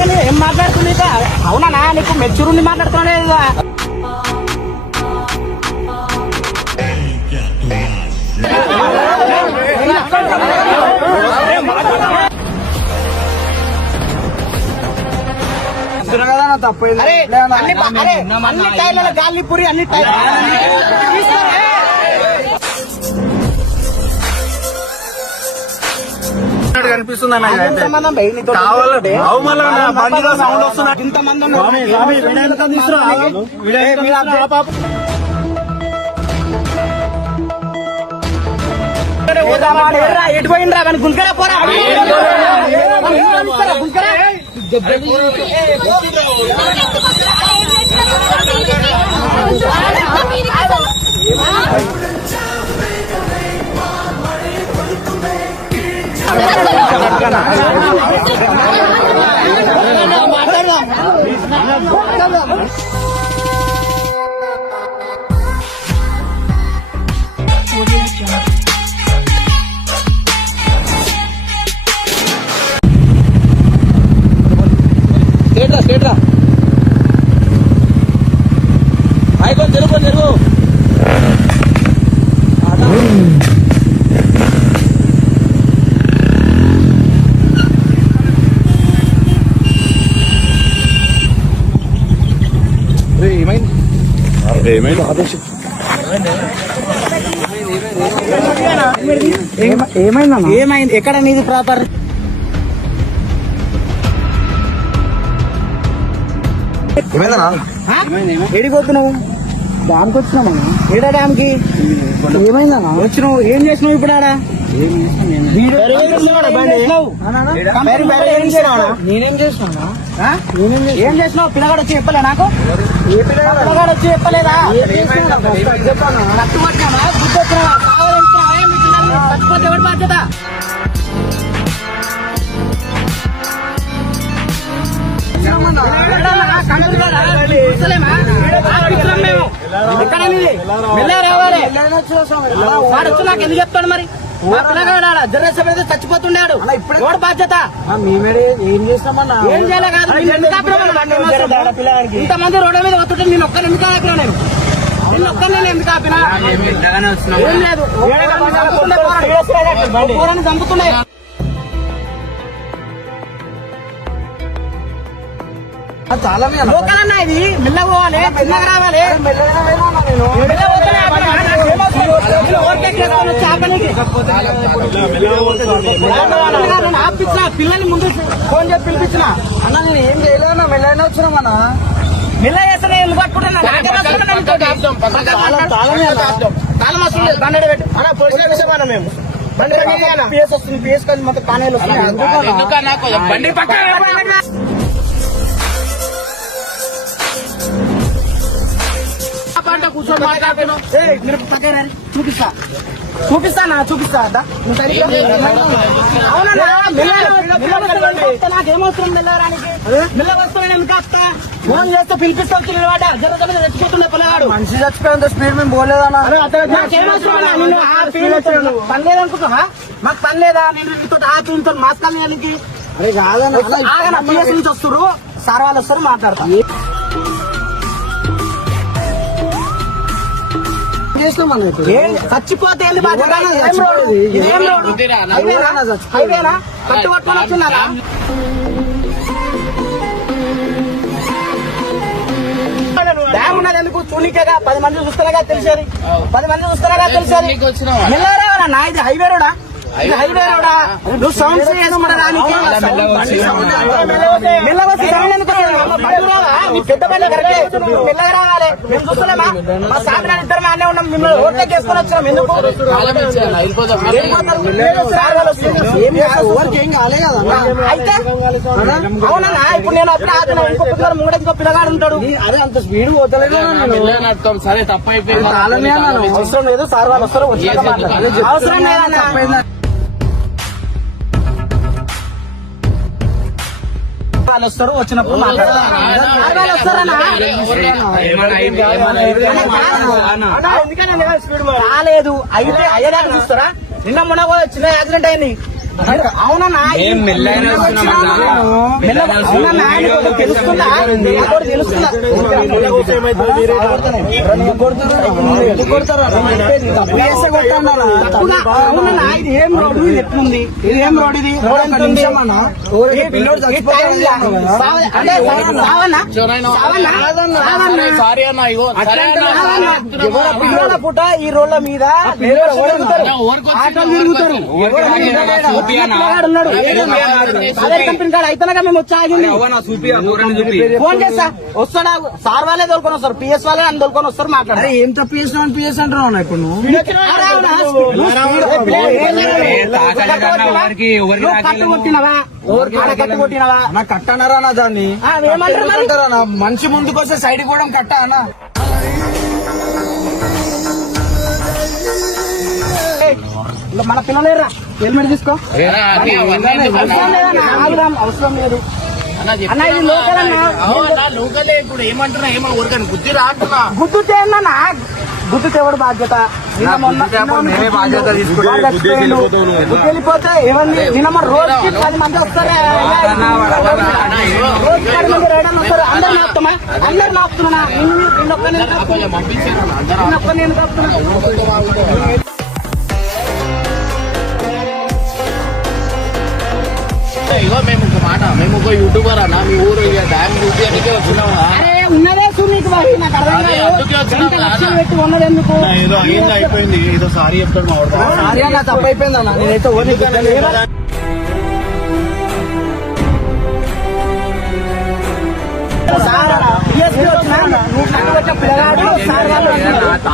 కానీ ఏం మాట్లాడుతుంది? అవునా నీకు మెచ్యూరుండి మాట్లాడుతున్నాడే ఇక. అరే అన్ని టైర్లలో గాలి పూరి అన్ని ఎంత తీసుకురా? వీడియో ఎంత తీసుకురా పాప? ఎటు పోయిండ్రా కానీ గుంకరా పోరా గుంకరా రా స్టేట్ రా. ఐకోన్ తెలుగు తెలుగు ఏమైంది? ఏమైంది? ఎక్కడ నీది ప్రాపర్ ఏడికి నువ్వు డ్యామ్కి వచ్చినామన్నా? ఏడా డ్యామ్కి? ఏమైందన్నా? వచ్చినావు. ఏం చేసినావు ఇప్పుడు ఆడ? నేనేం చేసినా? ఏం చేసినావు? పిల్లగాడు వచ్చి చెప్పలే నాకు? పిల్లగాడు? వచ్చి చెప్పలేదా? కట్టుబట్టినామా గుర్తు వచ్చినావా కావాలనుకున్నావా మీ పిల్లల్ని చచ్చిపోతే ఎవరి బాధ్యత? వాడు వచ్చి నాకు ఎందుకు చెప్తాడు మరి? మీద చచ్చిపోతుండాడు ఎవడు బాధ్యత? ఏం చేస్తామన్నా ఏం చేయాలి కాదు? ఇంతమంది రోడ్డు మీద వస్తుంటే నేను ఒక్కరిని ఎందుకు నేను? నేను ఎందుకు ఆపినా? ఏం లేదు. పోరాన్ని చంపుతుండే చాలా లోకల్ అన్న ఇది. మెల్లగా పోవాలి. మెల్లగా రావాలి మెల్లగా పోతేనే ఆపాలి. నేను ఓవర్టేక్ చేసుకొని వచ్చి ఆపనీకి. నేను ఆపించిన పిల్లల్ని ముందు ఫోన్ చేసి పిలిపించిన అన్న నేను ఏం చేయలేదన్నా మెల్లైనా వచ్చినామన్నా మెల్ల చేస్తే ఎందుకు పట్టుకుంటున్నా. తాళం వస్తుంది బండి పెట్టి అన్న పోలీసులు విషయమన్నా మేము బండి పిఎస్ వస్తుంది పిఎస్ కానీ మొత్తం కానేలు బండి పక్కన కూర్చొని మాట్లాడుతున్నావు. చూపిస్తా. చూపిస్తా నా చూపిస్తా. మెల్లగా వస్తే నాకేమవసరం ఎందుకు? ఫోన్ చేస్తే పిల్లవాడ జర జర పిల్లగాడు మనిషి చచ్చిపోయేంత స్పీడ్ మేము పోలేదన్నా. పని లేదనుకుంటున్నా మాకు పని లేదా? నేను నీతో ఆపి మాస్కాలు అరే కాదన్నా. ఆగన? పిఎస్ నుంచి వస్తారు సార్ వాళ్ళు వస్తారు ఇప్పుడు చచ్చిపోతే ఏంది బాధ్యత? ఎవరైనా ఇదేం రోడ్డు? చచ్చిపోయేది. ఇదేం రోడ్డు? ఎవరైనా హైవేనా? చచ్చిపోయేది. హైవేనా? కట్టు పట్టుకొని వచ్చిందారా? డ్యామ్ ఉన్నది ఎందుకు చూనికేగా పది మంది చూస్తారా తెలిసేది పది మంది చూస్తారా తెలిసేది మెల్లరావనా ఇది హైవే రోడా హైవే రోడా నువ్వు సౌండ్ చేసుకుంటా రానికి మెల్లవచ్చి సౌండ్ ఎందుకు బండి రావా? నీ పెద్ద బండి కరెక్టే. నువ్వు మెల్లగా రావాలి. మేము చూస్తున్నామా? మా సాధన ఇద్దరు అన్నీ ఉన్నాం. మిమ్మల్ని ఓవర్టేక్ చేసుకొని వచ్చినాం ఎందుకు? వెళ్ళిపోతారు. వేరే సార్ వాళ్ళు వస్తున్నారు. ఏం చేస్తారు? ఎవరికి ఏం కాలే కదన్నా అయితే అవునన్నా ఇప్పుడు నేను అప్పుడు ఆపిన ఇంకో పిల్లగాడు మూడు ఇంకో పిల్లగాడు ఉంటాడు. అరే అంత స్పీడ్ పోతలేదు నేను సరే తప్పు అయిపోయింది. అవసరం లేదు సార్ వాళ్ళు వస్తారు. అవసరం లేదన్నా. వాళ్ళు వస్తారు వచ్చినప్పుడు రాలేదు. అయితే అయ్యేదాకా చూస్తారా? నిన్న మొన్న కూడా చిన్న యాక్సిడెంట్ అయింది. అవునన్నా ఏం మెల్లగానే వస్తున్నామన్నా. మెల్లగా అవునన్నా నీకు ఒకటి తెలుస్తుందా? నీకు ఒకటి తెలుస్తుందా? తప్పుగా, అవునన్నా ఇది ఏం రోడ్డు? ఇది ఎట్లుంది ఇది ఏం రోడ్ ఇది? రోడ్ ఎంత ఉంది ఏ పిల్లోడు చచ్చిపోతాడు సావ- అంటే సావన్నా సావన్నా సావన్నా సారీ అన్న ఇగో సరే అన్న. ఎవర పిల్లల పుట ఈ రోడ్ల మీద? ఆటోలు తిరుగుతారు? అదే కంపెనీ కాడ మేము వచ్చి ఆగింది. ఫోన్ చేస్తా. వస్తాడా? సార్ వాళ్ళే వస్తారు. పిఎస్ వాళ్ళే అని వస్తారు మాట్లాడారు ఏం తప్పు పిఎస్ అంటున్నావు ఇప్పుడు నువ్వు? కట్టనరా నా దాన్ని? ఆ, ఏమంటారు మరి? కట్టరా నా మనిషి ముందుకు వస్తే సైడ్ పోవడం కట్ట అన్న? మన పిల్లలేరా హెల్మెట్ తీసుకో? అన్నీ అన్న? అవసరం లేదన్నా ఆగుదాం అవసరం లేదు. అన్న, అన్న, ఇది లోకల్ అన్న. ఇప్పుడు ఏమంటున్నా ఏమో ఊరికని బుద్ధి రాంటున్నా గుర్తు చేయన్నా గుర్తు చేయడం బాధ్యత. వెళ్ళిపోతే ఏమంది? నిన్న మన రోజుకి పది మంది వస్తారు? పది మంది అందరు నాపుతామా అందరు నాపుతున్నా నిన్ను కొంచెం పంపించాను ఇగో మేము ఒక మాట మేము ఒక యూట్యూబర్ అన్న మీ ఊరు ఇక డ్యామ్ చూపించడానికి వచ్చినామా? అరే ఉన్నదే మరి నాకు అర్థం కాదు. లక్షలు. పెట్టి ఎందుకు ఏదో అయింది అయిపోయింది ఏదో సారీ చెప్తాడు మా వాడు. సారీ అన్న అన్న నేనైతే ఓన్లీ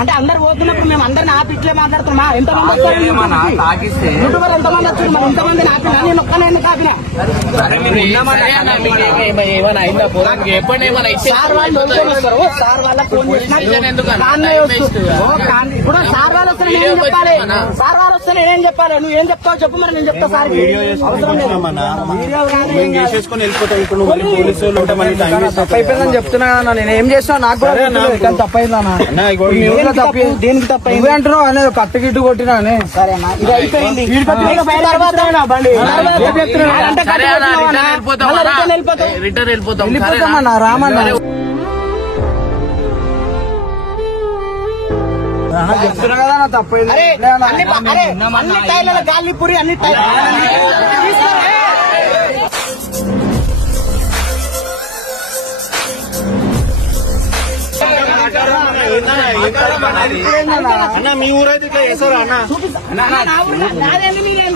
అంటే అందరు పోతున్నప్పుడు మేము అందరిని ఆపి ఇట్లే మాట్లాడుతున్నామా ఎంత మంది యూట్యూబర్ వచ్చారు? మరి ఆపినా? నేను సరే వాళ్ళు ఎవరు వస్తారు? సార్ వాళ్ళ ఫోన్ చేసినా. ఇప్పుడు సార్ వాళ్ళు వస్తే వీడియో నేనేం చెప్పాలి? సార్ వాళ్ళు వస్తే నేనేం చెప్పాలి? నువ్వు ఏం చెప్తావు చెప్పు మరి నేను చెప్తా సార్ అవసరం లేదు. చెప్తున్నా నేను ఏం చేసినా నాకు కూడా సరే దేనికి తప్పు? దేనికి? నువ్వే అంటున్నావు అనేది కట్టు గిట్టు కొట్టినా అని సరే అన్న ఇది అయిపోయింది వీడికి వచ్చి ఇక బయట తర్వాత బండి తర్వాత ఏం చెప్తున్నావు? అంటే సరే అన్న, కట్టుకుంటున్నావా రిటర్న్ అన్న? వెళ్ళిపోతాం మళ్ళా అన్న. రిటర్న్ వెళ్ళిపోతాం రిటర్న్ వెళ్ళిపోతాం వెళ్ళిపోతామన్నా రామన్న అన్న, అన్న, చెప్తున్నా కదా నా తప్పు అయింది. అరే లే అన్న. అన్ని అరే అన్ని టైర్ల గాలి పురి అన్ని మీ ఊరైతే ఇట్లా చేస్తారా అన్న?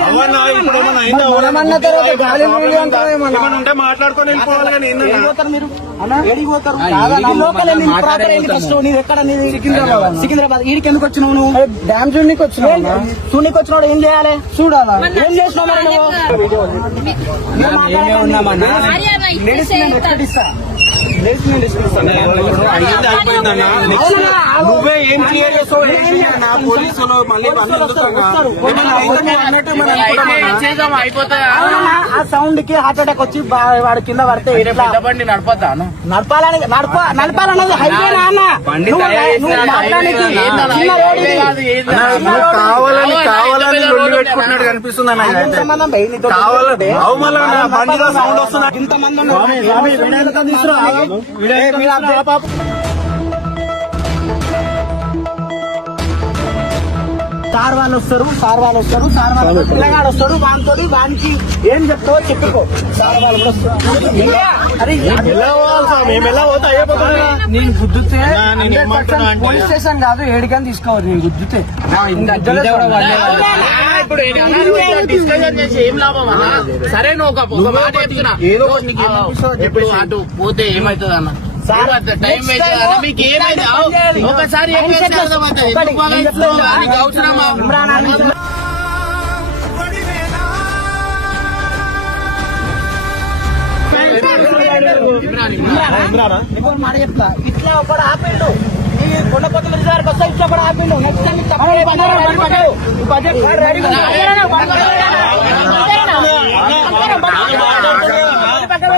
అవన్నా ఇప్పుడు ఏమన్నా అయిందా? మనమన్న తర్వాత గాలి నీళ్ళు అంటారా ఏమన్నా? ఏమన్నా ఉంటే మాట్లాడుకొని వెళ్ళిపోవాలి కానీ మీరు? వచ్చినావు సికింద్రాబాద్ సికింద్రాబాద్. ఈడికి ఎందుకు వచ్చినావు నువ్వు? డ్యామ్ చూడనికి వచ్చినా చూనికి వచ్చినాడు ఏం చేయాలి? చూడాలా? ఏం చేసినావు మరి నువ్వు? నువ్వు ఏం? పోలీసులు మళ్ళీ ఆ సౌండ్కి హార్ట్ అటాక్ వచ్చి వాడు కింద పడితే నడపద్దాను నడపాలని నడప నడపాలన్నది హైవే అన్న. బండి రోడ్ కావాలని కావాలని లొల్లి పెట్టుకుంటున్నాడు కనిపిస్తుంది అన్న? కావాలని అవు మళ్ళా నా బండిలో సౌండ్ వస్తున్నా ఇంతమంది సార్ వాళ్ళు వస్తారు సార్ వాళ్ళు వస్తారు సార్ వాళ్ళు వస్తారు. పిల్లగాడు వస్తాడు వానితో వానికి ఏం చెప్తావో చెప్పుకో. సార్? వాళ్ళు కూడా వస్తారు నేను గుద్దుతే పోలీస్ స్టేషన్ కాదు ఏడికని తీసుకోవాలి నేను గుద్దుతే. ఇప్పుడు డిస్కషన్ చేసి ఏం లాభం అన్న? సరే నువ్వు ఒక మాట చెప్తున్నా. ఇప్పుడు చెప్పేసి. అటు పోతే ఏమైతుంది అన్న ఒకసారి అవసరమా? ఇప్పుడు మాట చెప్తా. ఇట్లా ఒకడు ఆపేడు. ఈ కొండ కొత్తల రిజర్వ్ వస్తే ఇట్లా ఆపిండు. నెక్స్ట్ టైం తప్పకుండా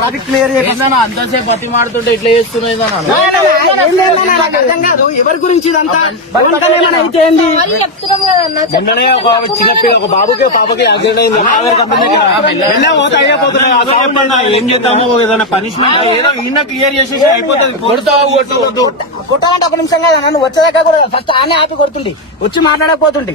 అది క్లియర్ అంతసేపు బతి మాడుతుంటే ఇట్లా చేస్తున్నాయి కాదు. ఎవరి గురించి ఇదంతా? చెప్తున్నాం కదన్నా నిన్ననే ఒక చిన్న పిల్ల ఒక బాబుకి పాపకి యాక్సిడెంట్ అయింది. ఆధార్ ఏం చేద్దాము ఏదైనా పనిష్మెంట్ ఏదో ఈయన క్లియర్ చేసేసి అయిపోతుంది. కొడతావు కొట్టు కొట్టాలంటే ఒక నిమిషం కదా నన్ను వచ్చేదాకా కూడా ఫస్ట్ ఆనే ఆపి కొడుతుండి వచ్చి మాట్లాడకపోతుండి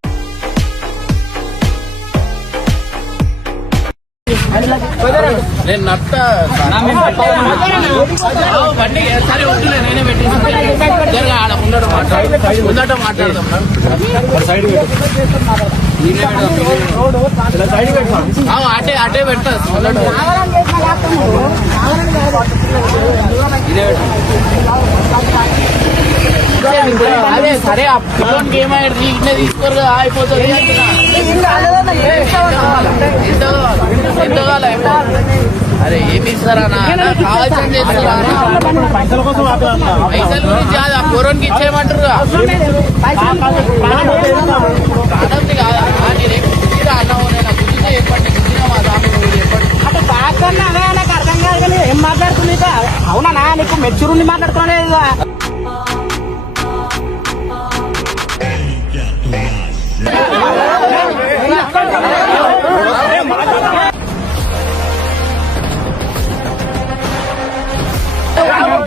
నేను నట్ట బండి సరే ఉంటున్నా నేనే పెట్టేసి జరగా ఆడ ఉండటం మాట్లాడు ముందట మాట్లాడదాం అటే అటే పెట్టా ఇదే కావాలని చేసిన లేకపోతే కావాలని కాదు. అదే సరే ఆ పిల్లోనికి ఏమైంది ఇన్నే తీసుకోరు కదా అయిపోతుంది ఏం ఎంత కావాలి? అరే ఏమి ఇస్తారా చేస్తారా పైసల గురించి కాదు ఆ పూర్వానికి ఇచ్చేయమంటారు ప్రాణంది కాదా అన్నావు నేను చెప్పండి మా దాని చెప్పండి బాగా నాకు అర్థం కాదు కానీ ఏం మాట్లాడుతుంది అవునా నీకు మెచ్యూర్ ఉండి మాట్లాడుతున్నాడు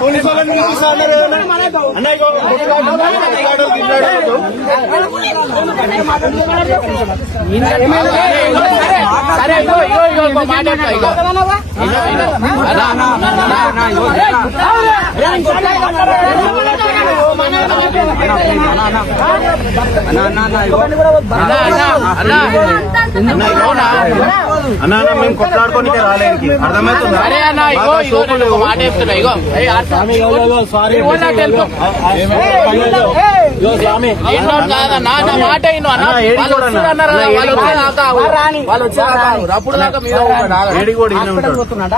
పోలీసు వాళ్ళని పిలిపిస్తా అన్నారు ఏమన్నా? అన్న, మేము కొట్లాడుకోనికి రాలేదు అర్థమవుతుందా సరే అన్న చెప్తున్నా ఇగో. స్వామి, కాదన్నా నా మాట. అప్పుడు దాకా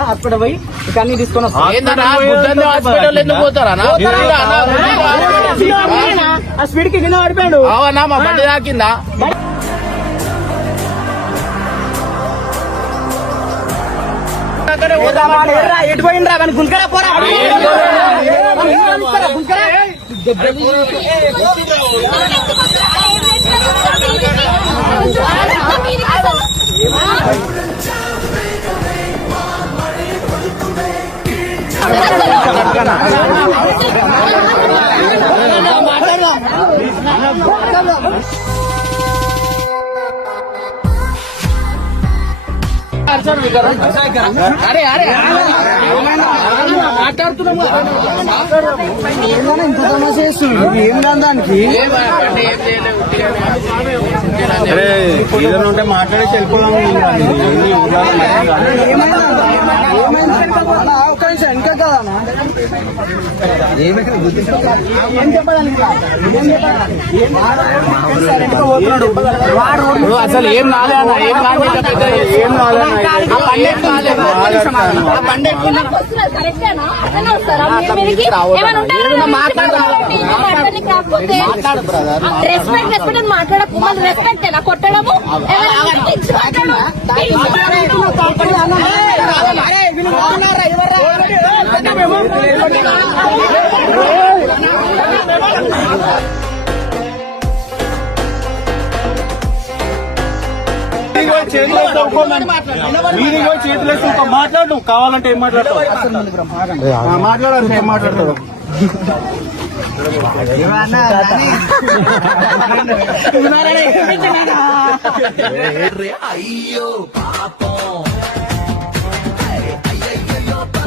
హాస్పిటల్ పోయి అన్ని తీసుకొని హాస్పిటల్ ఎందుకు పోతారా స్పీడ్కి కింద పడిపోయాడు అవన్నా మా బండి తాకిందా ఎటు పోయిండ్రా కానీ గుంకరా పోరా గుంకరా అరే అరే మాట్లాడుతున్నాము ఇంత సమస్య ఏం దానికి అరే ఏదైనా ఉంటే ఒక్క నిమిషం ఇంకా కదా ఏం ఇప్పుడు అసలు ఏం రాలే అన్న ఏం రాలేదు. రెస్పెక్ట్ రెస్పెక్ట్ మాట్లాడకు రెస్పెక్ట్ కొట్టడము ఉన్నారా మీరు మాట్లాడు నువ్వు కావాలంటే ఏం మాట్లాడతావు మాట్లాడాలి ఏం మాట్లాడతావు అయ్యో పాప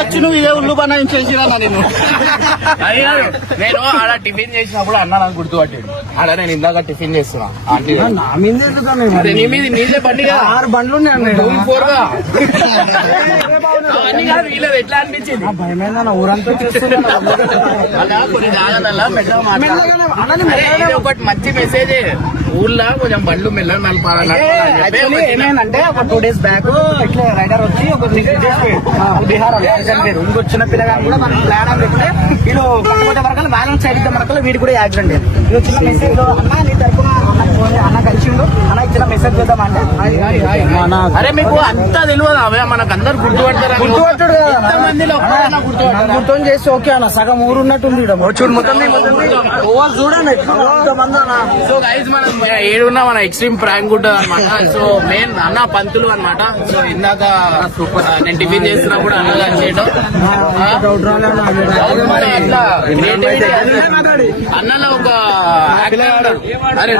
వచ్చి ఇదే ఉల్లు నేను. ఆడ టిఫిన్ చేసినప్పుడు అన్నా నాకు గుర్తుపట్టాడు. ఆడ నేను ఇందాక టిఫిన్ చేస్తున్నా. ఆంటీ నీ మీద నీళ్ళే బండి కదా. ఆరు బండ్లు ఫోర్గా ఎట్లా అనిపించింది? ఊరంతా కొన్ని మెల్లగా ఒకటి మంచి మెసేజ్. ఊర్లో కొంచెం బండ్లు మెల్లగా యాక్చువల్లీ ఏమైందంటే ఒక టూ డేస్ బ్యాక్ ఇట్లా రైడర్ వచ్చి ఒక బీహార్ ఇంకో చిన్న పిల్లగాని కూడా మనం ప్లాన్ అని పెడితే వీళ్ళు పట్టుకోటే వరకు బ్యాలెన్స్ అయితే వరకు వీడి కూడా యాక్సిడెంట్ అయింది ఇది చిన్న మెసేజ్ అన్న నీ తరపున అన్న కలిసి అన్న ఇచ్చిన మెసేజ్ చేద్దాం అంటే. అరే మీకు అంతా తెలియదు? అవే మనకు అందరు గుర్తుపడతారు? గుర్తుపట్టుడు కదా. అన్న. మందిలో ఒక్కడైనా గుర్తుపడతారా? గుర్తు చేసి ఓకే అన్న. సగం ఊరు ఉన్నట్టుంది. చూడు మొత్తం చూడండి. సో గైజ్ మనం ఏడున్నా మన ఎక్స్ట్రీమ్ ప్రాంక్ ఉంటుంది అనమాట సో మెయిన్ అన్న పంతులు అన్నమాట. సో ఇందాక నేను టిఫిన్ చేస్తున్నప్పుడు అన్నగా చేయడం. అన్నలో ఒక. అరే